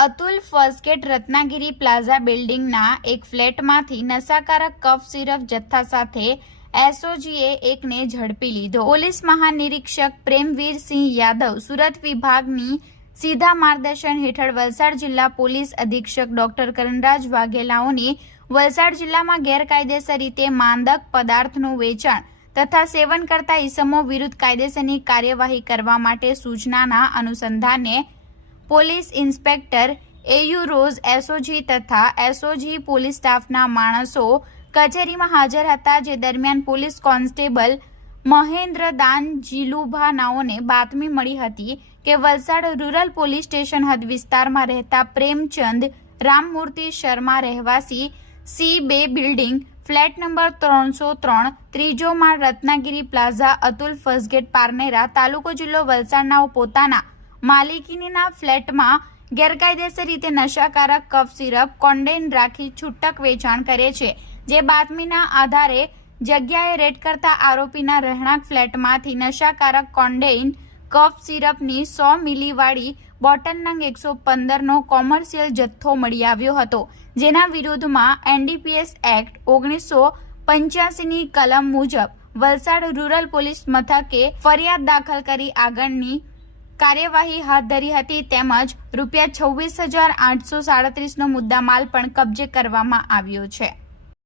Atul ફર્સ્ટગેટ Ratnagiri plaza બિલ્ડિંગના એક ફ્લેટમાંથી નશાકારક કફ syrup જથ્થા સાથે એસઓજીએ એકને ઝડપી લીધો. પોલીસ મહાનિરીક્ષક પ્રેમવીરસિંહ યાદવ સુરત વિભાગની સીધા માર્ગદર્શન હેઠળ વલસાડ જિલ્લા પોલીસ અધિક્ષક ડોક્ટર કરણરાજ વાઘેલાઓની વલસાડ જિલ્લામાં ગેરકાયદેસર રીતે માંદક પદાર્થનું વેચાણ તથા સેવન કરતા ઈસમો વિરુદ્ધ કાયદેસરની કાર્યવાહી કરવા માટે સૂચનાના અનુસંધાને police inspector A U Roz SOG તથા એસઓજી પોલીસ સ્ટાફના માણસો કચેરીમાં હાજર હતા, જે દરમિયાન પોલીસ કોન્સ્ટેબલ મહેન્દ્ર દાન જીલુભા નાઓને બાતમી મળી હતી કે વલસાડ રૂરલ પોલીસ સ્ટેશન હદ વિસ્તારમાં રહેતા પ્રેમચંદ રામમૂર્તિ શર્મા રહેવાસી સી બે બિલ્ડિંગ, ફ્લેટ નંબર ત્રણસો ત્રણ, ત્રીજો માળ Ratnagiri Plaza, Atul First Gate Parnera તાલુકો જિલ્લો વલસાડના પોતાના માલિકીનીના ફ્લેટમાં ગેરકાયદેસર રીતે નશાકારક કફ સિરપ, કોન્ડેન રાખી છૂટક વેચાણ કરે છે. જે બાતમીના આધારે જગ્યાએ રેડ કરતા આરોપીના રહેણાંક ફ્લેટમાંથી નશાકારક કોન્ડેઇન કફ સિરપની સો મિલીવાળી બોટલ નંગ એકસો પંદરનો કોમર્શિયલ જથ્થો મળી આવ્યો હતો. જેના વિરુદ્ધમાં એનડીપીએસ એક્ટ ઓગણીસો પંચ્યાસીની કલમ મુજબ વલસાડ રૂરલ પોલીસ મથકે ફરિયાદ દાખલ કરી આગળની કાર્યવાહી હાથ ધરી હતી તેમજ રૂપિયા છવ્વીસ હજાર આઠસો સાડત્રીસનો મુદ્દામાલ પણ કબજે કરવામાં આવ્યો છે.